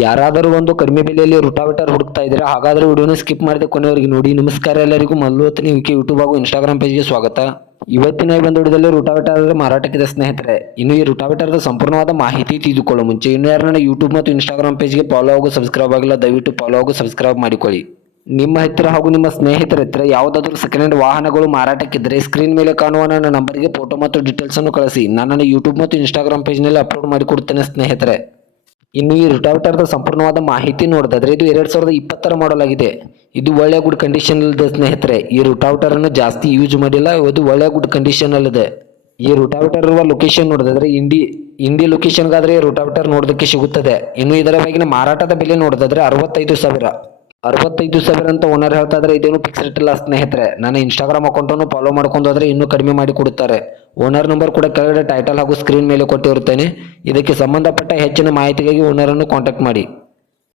ಯಾರಾದರೂ ಒಂದು ಕಡಿಮೆ ಬೆಲೆಯಲ್ಲಿ ರೋಟಾವೇಟರ್ ಹುಡುಕ್ತಾ ಇದ್ದೀರಾ? ಹಾಗಾದರೆ ವಿಡಿಯೋನ ಸ್ಕಿಪ್ ಮಾಡದೆ ಕೊನೆವರೆಗೆ ನೋಡಿ. ನಮಸ್ಕಾರ ಎಲ್ಲರಿಗೂ, ಮಲ್ಲೋತ್ನಿ ವಿಕೆ ಯೂಟ್ಯೂಬ್ ಹಾಗೂ ಇನ್ಸ್ಟಾಗ್ರಾಮ್ ಪೇಜ್ಗೆ ಸ್ವಾಗತ. ಇವತ್ತಿನ ಈ ಒಂದು ವಿಡಿಯೋದಲ್ಲಿ ರೋಟಾವೇಟರ್ ಮಾರಾಟಕ್ಕಿದೆ ಸ್ನೇಹಿತರೆ. ಇನ್ನು ಈ ರೋಟಾವೇಟರ್ದ ಸಂಪೂರ್ಣವಾದ ಮಾಹಿತಿ ತಿಳಿದುಕೊಳ್ಳೋ ಮುಂಚೆ ಇನ್ನು ಯಾರು ನನ್ನ ಯೂಟ್ಯೂಬ್ ಮತ್ತು ಇನ್ಸ್ಟಾಗ್ರಾಮ್ ಪೇಜ್ಗೆ ಫಾಲೋ ಹಾಗೂ ಸಬ್ಸ್ಕ್ರೈಬ್ ಆಗಿಲ್ಲ, ದಯವಿಟ್ಟು ಫಾಲೋ ಹಾಗೂ ಸಬ್ಸ್ಕ್ರೈಬ್ ಮಾಡಿಕೊಳ್ಳಿ. ನಿಮ್ಮ ಹತ್ತಿರ ಹಾಗೂ ನಿಮ್ಮ ಸ್ನೇಹಿತರ ಹತ್ತಿರ ಯಾವುದಾದ್ರೂ ಸೆಕೆಂಡ್ ಹ್ಯಾಂಡ್ ವಾಹನಗಳು ಮಾರಾಟಕ್ಕಿದ್ದರೆ ಸ್ಕ್ರೀನ್ ಮೇಲೆ ಕಾಣುವ ನನ್ನ ನಂಬರ್ಗೆ ಫೋಟೋ ಮತ್ತು ಡೀಟೇಲ್ಸ್ ಅನ್ನು ಕಳಿಸಿ. ನಾನು ಯೂಟ್ಯೂಬ್ ಮತ್ತು ಇನ್ಸ್ಟಾಗ್ರಾಮ್ ಪೇಜ್ನಲ್ಲಿ ಅಪ್ಲೋಡ್ ಮಾಡಿಕೊಡ್ತೇನೆ ಸ್ನೇಹಿತರೆ. ಇನ್ನು ಈ ರೋಟಾವೇಟರ್ದ ಸಂಪೂರ್ಣವಾದ ಮಾಹಿತಿ ನೋಡೋದಾದ್ರೆ ಇದು 2020 ಮಾಡಲ್ ಆಗಿದೆ. ಇದು ಒಳ್ಳೆ ಗುಡ್ ಕಂಡೀಷನ್ ಇದೆ ಸ್ನೇಹಿತರೆ. ಈ ರೋಟಾವೇಟರ್ ಅನ್ನು ಜಾಸ್ತಿ ಯೂಸ್ ಮಾಡಿಲ್ಲ, ಇದು ಒಳ್ಳೆ ಗುಡ್ ಕಂಡೀಷನ್ ಅಲ್ಲಿದೆ. ಈ ರೋಟಾವೇಟರ್ ಇರುವ ಲೊಕೇಶನ್ ನೋಡೋದಾದ್ರೆ ಇಂಡಿ ಲೊಕೇಶನ್ಗಾದ್ರೆ ರೋಟಾವೇಟರ್ ನೋಡೋದಕ್ಕೆ ಸಿಗುತ್ತದೆ. ಇನ್ನು ಇದರ ಬಗೆಗಿನ ಮಾರಾಟದ ಬೆಲೆ ನೋಡೋದಾದ್ರೆ 65,000 ಅಂತ ಓನರ್ ಹೇಳ್ತಾ ಇದ್ರೆ ಇದೇನು ಫಿಕ್ಸ್ ರೇಟ್ ಇಲ್ಲ ಸ್ನೇಹಿತರೆ. ನನ್ನ ಇನ್ಸ್ಟಾಗ್ರಾಮ್ ಅಕೌಂಟನ್ನು ಫಾಲೋ ಮಾಡ್ಕೊಂಡು ಹೋದ್ರೆ ಇನ್ನೂ ಕಡಿಮೆ ಮಾಡಿ ಕೊಡುತ್ತಾರೆ. ಓನರ್ ನಂಬರ್ ಕೂಡ ಕೆಳಗಡೆ ಟೈಟಲ್ ಹಾಗೂ ಸ್ಕ್ರೀನ್ ಮೇಲೆ ಕೊಟ್ಟಿರುತ್ತೇನೆ. ಇದಕ್ಕೆ ಸಂಬಂಧಪಟ್ಟ ಹೆಚ್ಚಿನ ಮಾಹಿತಿಗಾಗಿ ಓನರನ್ನು ಕಾಂಟ್ಯಾಕ್ಟ್ ಮಾಡಿ.